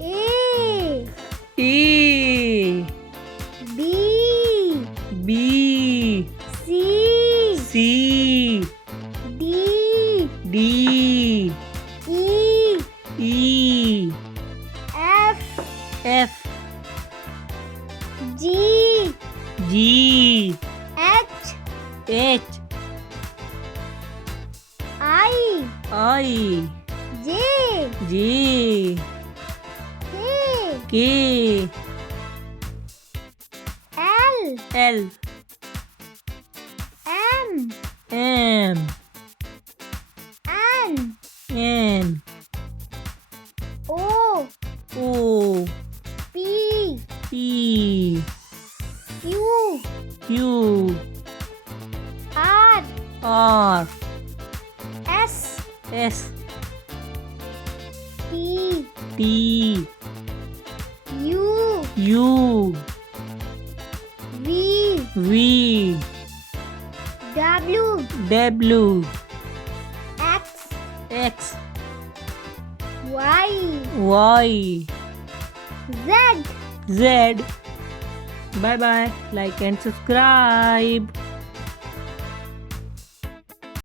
A, A, B, B, C, C, D, D, E, E, F, F, G, G, H, H, I, I, J, J, K, K, L, L, M, M, N, N, O, O, P, P, Q, Q, R, R, S, S, T, T, U, U, V, V, W, W, X, X, Y, Y, Z. Z. Bye bye. Like and subscribe.